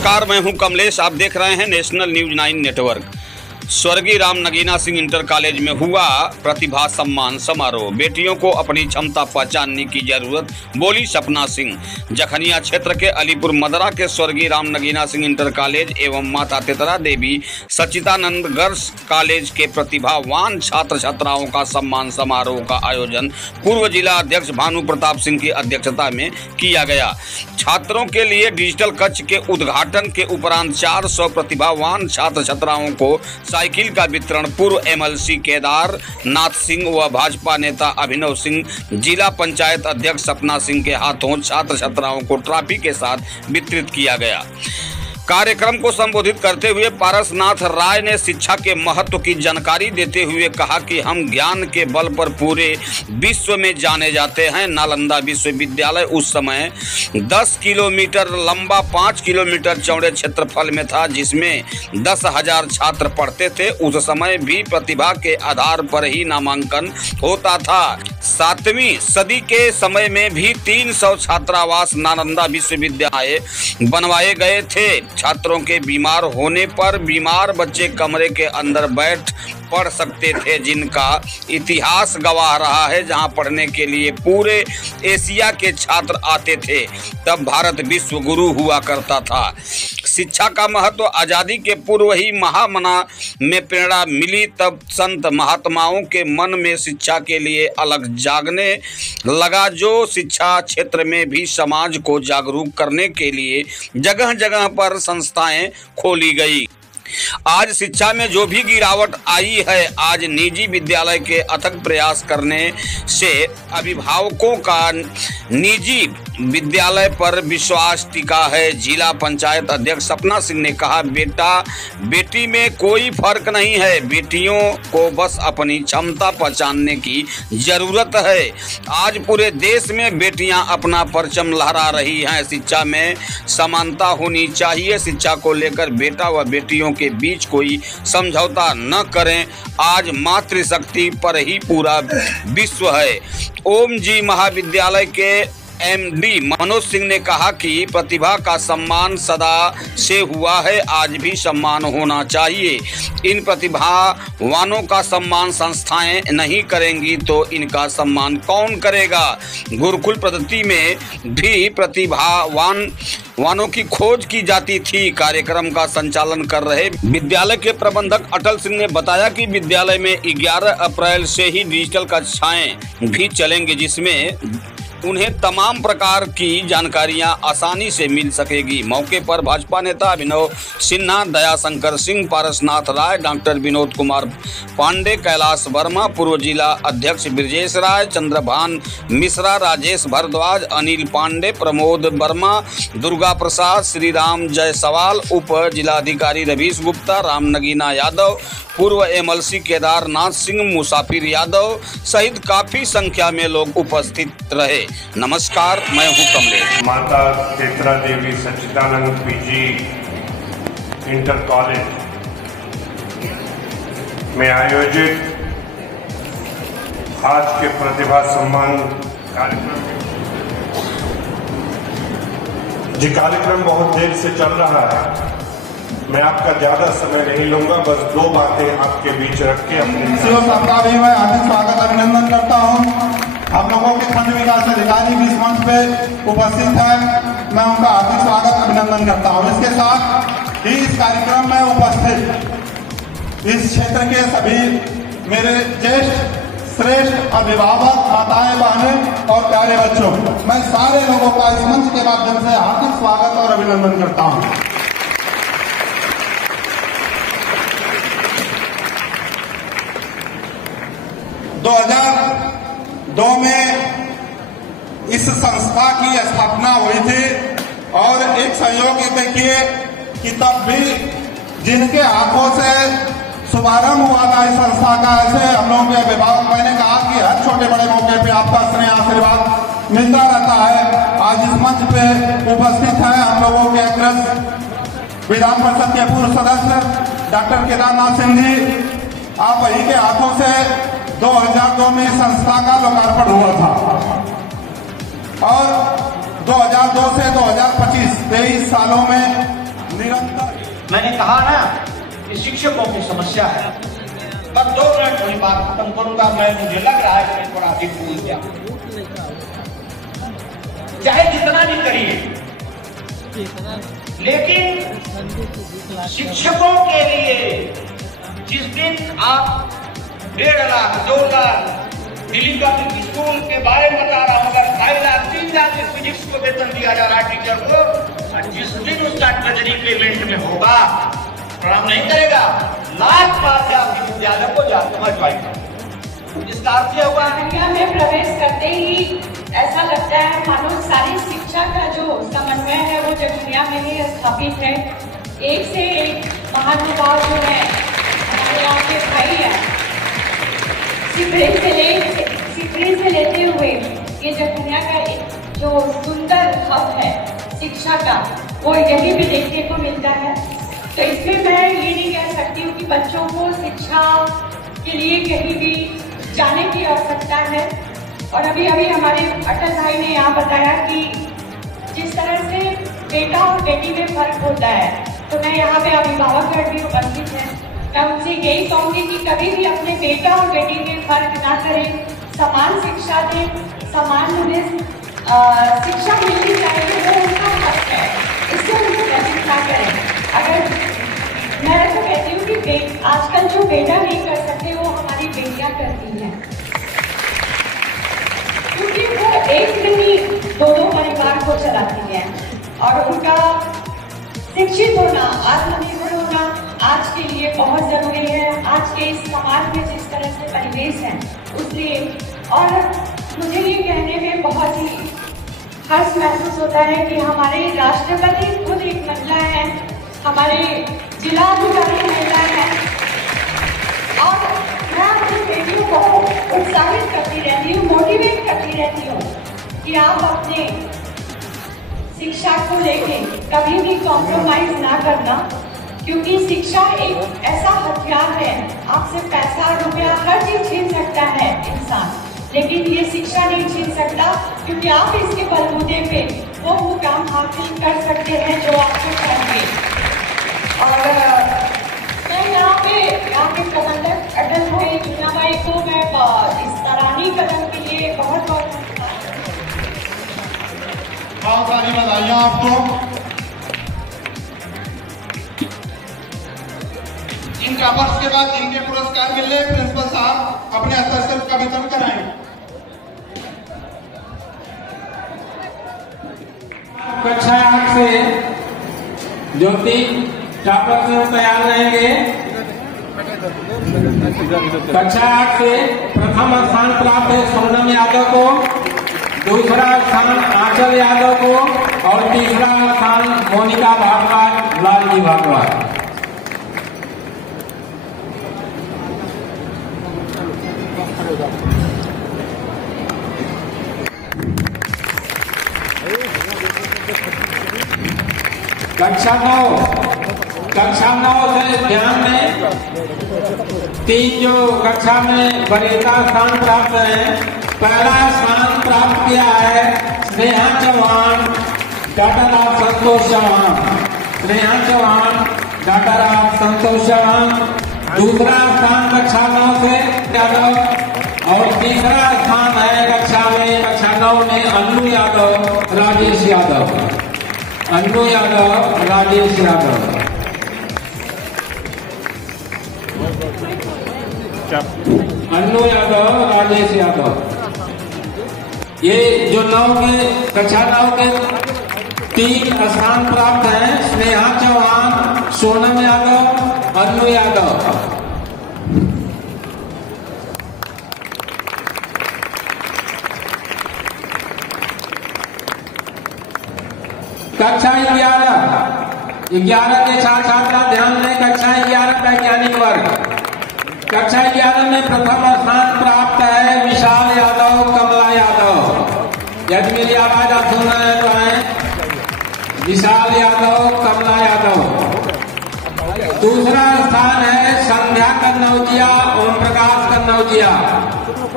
नमस्कार, मैं हूं कमलेश। आप देख रहे हैं नेशनल न्यूज 9 नेटवर्क। स्वर्गीय राम नगीना सिंह इंटर कॉलेज में हुआ प्रतिभा सम्मान समारोह। बेटियों को अपनी क्षमता पहचानने की जरूरत, बोली सपना सिंह। जखनिया क्षेत्र के अलीपुर मदरा के स्वर्गीय राम नगीना सिंह इंटर कॉलेज एवं माता तेतरा देवी सच्चिदानंद गर्ल्स कॉलेज के प्रतिभावान छात्र छात्राओं का सम्मान समारोह का आयोजन पूर्व जिला अध्यक्ष भानु प्रताप सिंह की अध्यक्षता में किया गया। छात्रों के लिए डिजिटल कक्ष के उद्घाटन के उपरांत 400 प्रतिभावान छात्र छात्राओं को साइकिल का वितरण पूर्व एमएलसी केदार नाथ सिंह व भाजपा नेता अभिनव सिंह, जिला पंचायत अध्यक्ष सपना सिंह के हाथों छात्र छात्राओं को ट्रॉफी के साथ वितरित किया गया। कार्यक्रम को संबोधित करते हुए पारसनाथ राय ने शिक्षा के महत्व की जानकारी देते हुए कहा कि हम ज्ञान के बल पर पूरे विश्व में जाने जाते हैं। नालंदा विश्वविद्यालय उस समय 10 किलोमीटर लंबा 5 किलोमीटर चौड़े क्षेत्रफल में था, जिसमें 10,000 छात्र पढ़ते थे। उस समय भी प्रतिभा के आधार पर ही नामांकन होता था। 7वीं सदी के समय में भी 300 छात्रावास नालंदा विश्वविद्यालय बनवाए गए थे। छात्रों के बीमार होने पर बीमार बच्चे कमरे के अंदर बैठ पढ़ सकते थे, जिनका इतिहास गवाह रहा है। जहां पढ़ने के लिए पूरे एशिया के छात्र आते थे, तब भारत विश्व गुरु हुआ करता था। शिक्षा का महत्व आज़ादी के पूर्व ही महामना में प्रेरणा मिली, तब संत महात्माओं के मन में शिक्षा के लिए अलग जागने लगा, जो शिक्षा क्षेत्र में भी समाज को जागरूक करने के लिए जगह जगह पर संस्थाएं खोली गई। आज शिक्षा में जो भी गिरावट आई है, आज निजी विद्यालय के अथक प्रयास करने से अभिभावकों का निजी विद्यालय पर विश्वास टिका है। जिला पंचायत अध्यक्ष सपना सिंह ने कहा, बेटा बेटी में कोई फर्क नहीं है, बेटियों को बस अपनी क्षमता पहचानने की जरूरत है। आज पूरे देश में बेटियां अपना परचम लहरा रही हैं। शिक्षा में समानता होनी चाहिए। शिक्षा को लेकर बेटा व बेटियों के बीच कोई समझौता न करें। आज मातृशक्ति पर ही पूरा विश्व है। ओम जी महाविद्यालय के एमडी मनोज सिंह ने कहा कि प्रतिभा का सम्मान सदा से हुआ है, आज भी सम्मान होना चाहिए। इन प्रतिभावानों का सम्मान संस्थाएं नहीं करेंगी तो इनका सम्मान कौन करेगा। गुरुकुल पद्धति में भी प्रतिभावानों की खोज की जाती थी। कार्यक्रम का संचालन कर रहे विद्यालय के प्रबंधक अटल सिंह ने बताया कि विद्यालय में 11 अप्रैल से ही डिजिटल कक्षाएं भी चलेंगे, जिसमें उन्हें तमाम प्रकार की जानकारियां आसानी से मिल सकेगी। मौके पर भाजपा नेता अभिनव सिन्हा, दयाशंकर सिंह, पारसनाथ राय, डॉक्टर विनोद कुमार पांडे, कैलाश वर्मा, पूर्व जिला अध्यक्ष ब्रजेश राय, चंद्रभान मिश्रा, राजेश भारद्वाज, अनिल पांडे, प्रमोद वर्मा, दुर्गा प्रसाद, श्रीराम जायसवाल, उप जिलाधिकारी रवीश गुप्ता, राम नगीना यादव, पूर्व एमएलसी केदार नाथ सिंह, मुसाफिर यादव सहित काफी संख्या में लोग उपस्थित रहे। नमस्कार, मैं हूं कमलेश। माता तेतरा देवी सच्चिदानंद पीजी इंटर कॉलेज में आयोजित आज के प्रतिभा सम्मान कार्यक्रम, जी कार्यक्रम बहुत देर से चल रहा है। मैं आपका ज्यादा समय नहीं लूंगा, बस 2 बातें आपके बीच रख के अपने सबका भी मैं हार्दिक स्वागत अभिनंदन करता हूं। हम लोगों के खंड विकास अधिकारी भी इस मंच पे उपस्थित हैं, मैं उनका हार्दिक स्वागत अभिनंदन करता हूं। इसके साथ ही इस कार्यक्रम में उपस्थित इस क्षेत्र के सभी मेरे ज्येष्ठ श्रेष्ठ अभिभावक, माताएं, बहनें और प्यारे बच्चों, मैं सारे लोगों का इस मंच के माध्यम से हार्दिक स्वागत और अभिनंदन करता हूं। दो में इस संस्था की स्थापना हुई थी और एक सहयोग देखिए कि तब भी जिनके हाथों से शुभारंभ हुआ था इस संस्था का, ऐसे हम लोगों के अभिभावक, मैंने कहा कि हर छोटे बड़े मौके पे आपका स्नेह आशीर्वाद मिलता रहता है। आज इस मंच पे उपस्थित है हम लोगों के अग्रज विधान परिषद के पूर्व सदस्य डॉक्टर केदारनाथ सिंह जी। आप वही के हाथों से 2002 में संस्था का लोकार्पण हुआ था और 2002 से 2025 23 सालों में निरंतर। मैंने कहा ना कि शिक्षकों की समस्या है। बस 2 मिनट में बात खत्म करूंगा। मुझे लग रहा है कि मैं थोड़ा अधिक भूल गया। चाहे जितना भी करिए, लेकिन शिक्षकों के लिए जिस दिन आप 1.5 लाख 2 लाख दिल्ली पब्लिक स्कूल के बारे में बता रहा हूँ, अगर 2.5 लाख 3 लाख फिजिक्स को वेतन दिया जा रहा है टीचर को, और जिस दिन उसका ट्रेजरी पेमेंट में होगा, प्रणाम नहीं करेगा, लाख बार से आपके विद्यालय को जाकर ज्वाइन इसका अर्थ क्या हुआ? इंडिया में प्रवेश करते ही ऐसा लगता है मानो सारी शिक्षा का जो समन्वय है वो जगनिया में ही स्थापित है। एक से एक महानुभाव जो है हमारे यहाँ के भाई है, सिपरी से लेते हुए ये जगनिया का एक जो सुंदर हब है शिक्षा का, वो यही भी देखने को मिलता है। तो इसमें मैं ये नहीं कह सकती हूँ कि बच्चों को शिक्षा के लिए कहीं भी जाने की आवश्यकता है। और अभी हमारे अटल भाई ने यहाँ बताया कि जिस तरह से बेटा और बेटी में फर्क होता है, तो मैं यहाँ पे अभिभावक भी उपस्थित है, मैं उनसे यही कहूँगी कि कभी भी अपने बेटा और बेटी में फर्क ना करें, समान शिक्षा दें, समान उन्हें शिक्षा मिलनी चाहिए, वो उनका हक है, इससे उनको वंचित ना करें। अगर मैं तो कहती हूँ कि आजकल जो बेटा नहीं कर सकते वो हमारी बेटियां करती हैं, क्योंकि वो एक में ही 2 परिवार को चलाती हैं। और उनका शिक्षित होना, आत्मनिर्भर होना आज के लिए बहुत जरूरी है, आज के इस समाज में जिस तरह से परिवेश है उसलिए। और मुझे ये कहने में बहुत ही हर्ष महसूस होता है कि हमारे राष्ट्रपति खुद एक महिला है, हमारे जिला अधिकारी महिला है, और मैं अपनी बेटियों को उत्साहित करती रहती हूँ, मोटिवेट करती रहती हूँ कि आप अपने शिक्षा को लेके कभी भी कॉम्प्रोमाइज ना करना, क्योंकि शिक्षा एक ऐसा हथियार है, आपसे पैसा रुपया हर चीज छीन सकता है इंसान, लेकिन ये शिक्षा नहीं छीन सकता, क्योंकि आप इसके बलबूते पे वो मुकाम हासिल कर सकते हैं जो आपको चाहिए। और मैं यहाँ के प्रबंधक अटल भाई जुना भाई को मैं इस सराहनीय कदम के लिए बहुत सारी बधाइयाँ आपको। इनका वर्ष के बाद इनके पुरस्कार मिलने प्रिंसिपल साहब अपने स्तर से उसका वितरण कराएंगे। कक्षा 8 से जो 3 टॉपर से तैयार रहेंगे, कक्षा 8 से प्रथम स्थान प्राप्त है सोनम यादव को, दूसरा स्थान आंचल यादव को और तीसरा स्थान मोनिका भारद्वाज, लालजी भारद्वाज। कक्षा 9 से ध्यान में 3 जो कक्षा में वरीयता स्थान प्राप्त है, पहला स्थान प्राप्त किया है Sneha Chauhan, daughter of Santosh Chauhan, Sneha Chauhan, daughter of Santosh Chauhan. दूसरा स्थान कक्षा 9 से यादव, और तीसरा स्थान है कक्षा 9 में अन्नू यादव, राजेश यादव, अन्नू यादव, राजेश यादव। अन्नू यादव, राजेश यादव। ये जो कक्षा 9 के 3 स्थान प्राप्त हैं, स्नेहा चौहान, सोनम यादव, अन्नू यादव। कक्षा 11 के छात्र ध्यान दें। कक्षा 11 वैज्ञानिक वर्ग, कक्षा 11 में प्रथम स्थान प्राप्त है विशाल यादव, कमला यादव। यदि मेरी आवाज आप सुन रहे हैं तो है विशाल यादव, कमला यादव। दूसरा स्थान है संध्या कन्नौजिया, ओम प्रकाश कन्नौजिया।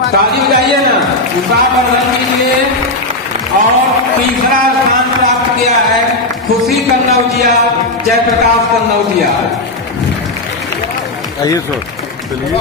ताली बजाइए ना उत्साह वर्धन के लिए। और तीसरा स्थान प्राप्त किया है खुशी कन्नौजिया, जयप्रकाश कन्नौजिया। आइए सर, चलिए।